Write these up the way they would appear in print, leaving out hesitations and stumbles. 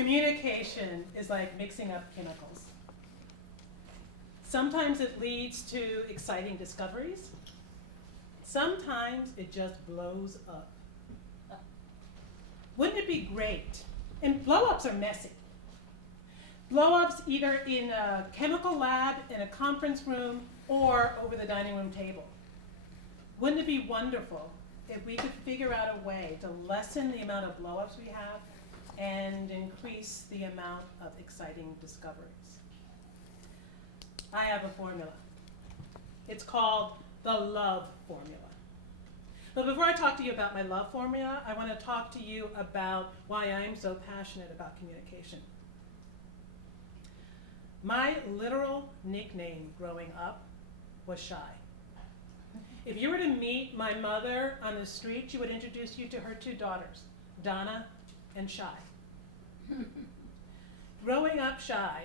Communication is like mixing up chemicals. Sometimes it leads to exciting discoveries. Sometimes it just blows up. Wouldn't it be great? And blow-ups are messy. Blow-ups either in a chemical lab, in a conference room, or over the dining room table. Wouldn't it be wonderful if we could figure out a way to lessen the amount of blow-ups we have and increase the amount of exciting discoveries? I have a formula. It's called the L.U.V.E. formula. But before I talk to you about my L.U.V.E. formula, I want to talk to you about why I am so passionate about communication. My literal nickname growing up was Shy. If you were to meet my mother on the street, she would introduce you to her two daughters, Donna and Shy. Growing up shy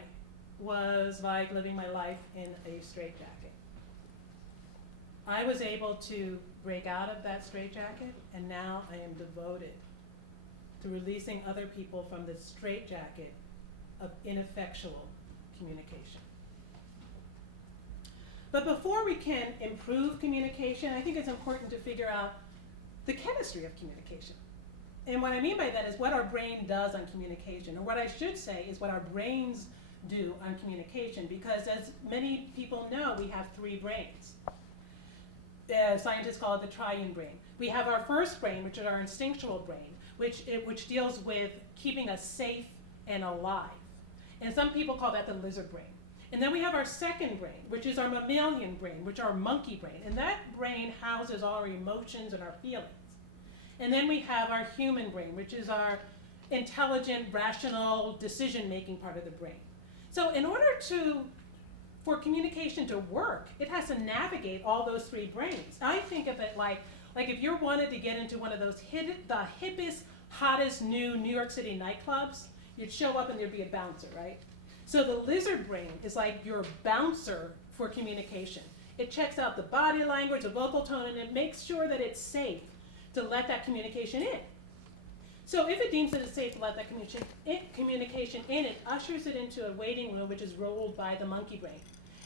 was like living my life in a straitjacket. I was able to break out of that straitjacket, and now I am devoted to releasing other people from the straitjacket of ineffectual communication. But before we can improve communication, I think it's important to figure out the chemistry of communication. And what I mean by that is what our brain does on communication, or what I should say is what our brains do on communication, because as many people know, we have three brains. Scientists call it the triune brain. We have our first brain, which is our instinctual brain, which deals with keeping us safe and alive. And some people call that the lizard brain. And then we have our second brain, which is our mammalian brain, which is our monkey brain. And that brain houses all our emotions and our feelings. And then we have our human brain, which is our intelligent, rational, decision-making part of the brain. So in order for communication to work, it has to navigate all those three brains. I think of it like if you wanted to get into one of those the hippest, hottest new New York City nightclubs, you'd show up and there'd be a bouncer, right? So the lizard brain is like your bouncer for communication. It checks out the body language, the vocal tone, and it makes sure that it's safe to let that communication in. So if it deems that it's safe to let that communication in, it ushers it into a waiting room, which is ruled by the monkey brain.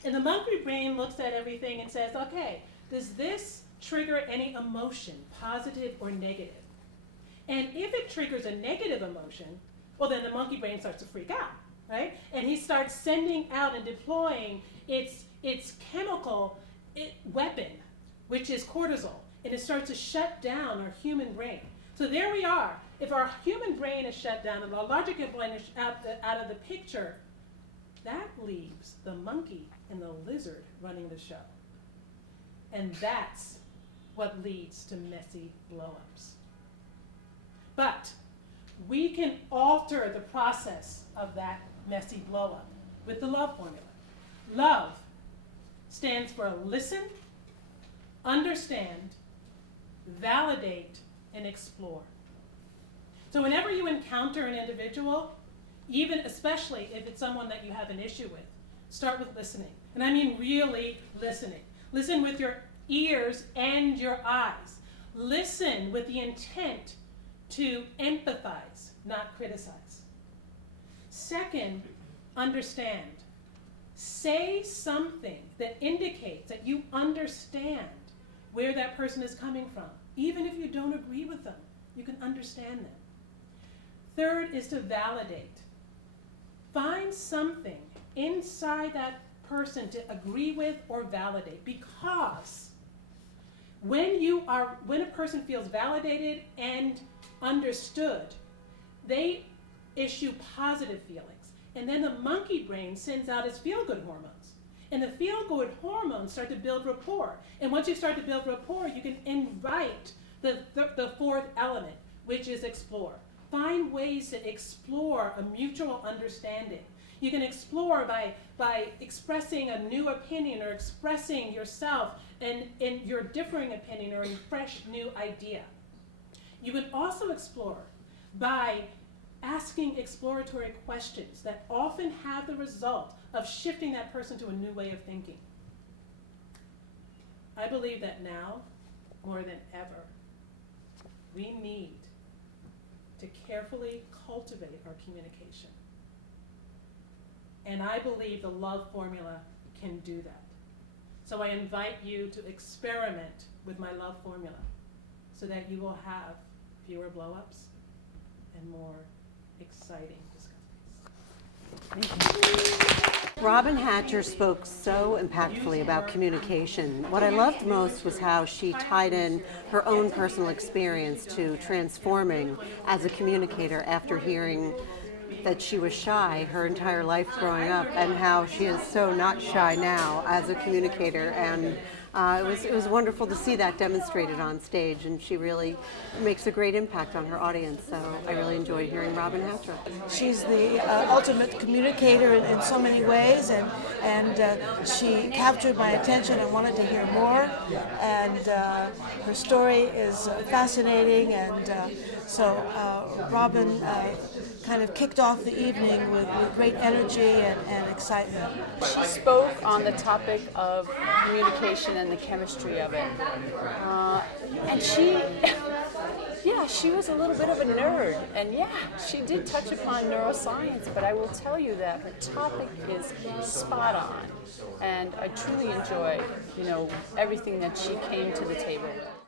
And the monkey brain looks at everything and says, okay, does this trigger any emotion, positive or negative? And if it triggers a negative emotion, well, then the monkey brain starts to freak out, right? And he starts sending out and deploying its chemical weapon, which is cortisol. And it starts to shut down our human brain. So there we are. If our human brain is shut down and our logical brain is out of the picture, that leaves the monkey and the lizard running the show. And that's what leads to messy blow-ups. But we can alter the process of that messy blow-up with the L.U.V.E. formula. L.U.V.E. stands for listen, understand, validate, and explore. So whenever you encounter an individual, especially if it's someone that you have an issue with, start with listening. And I mean really listening. Listen with your ears and your eyes. Listen with the intent to empathize, not criticize. Second, understand. Say something that indicates that you understand where that person is coming from. Even if you don't agree with them, you can understand them. Third is to validate. Find something inside that person to agree with or validate, because when a person feels validated and understood, they issue positive feelings. And then the monkey brain sends out its feel-good hormones. And the feel-good hormones start to build rapport. And once you start to build rapport, you can invite the fourth element, which is explore. Find ways to explore a mutual understanding. You can explore by expressing a new opinion or expressing yourself and your differing opinion or a fresh new idea. You can also explore by asking exploratory questions that often have the result of shifting that person to a new way of thinking. I believe that now, more than ever, we need to carefully cultivate our communication. And I believe the L.U.V.E. formula can do that. So I invite you to experiment with my L.U.V.E. formula so that you will have fewer blow-ups and more exciting discoveries. Robyn Hatcher spoke so impactfully about communication. What I loved most was how she tied in her own personal experience to transforming as a communicator after hearing that she was shy her entire life growing up, and how she is so not shy now as a communicator. And it was wonderful to see that demonstrated on stage, and she really makes a great impact on her audience. So I really enjoyed hearing Robyn Hatcher. She's the ultimate communicator in so many ways, and she captured my attention. I wanted to hear more, and her story is fascinating, and so Robyn kind of kicked off the evening with great energy and excitement. She spoke on the topic of communication and the chemistry of it. And she was a little bit of a nerd. And yeah, she did touch upon neuroscience, but I will tell you that her topic is spot on. And I truly enjoyed, everything that she came to the table with.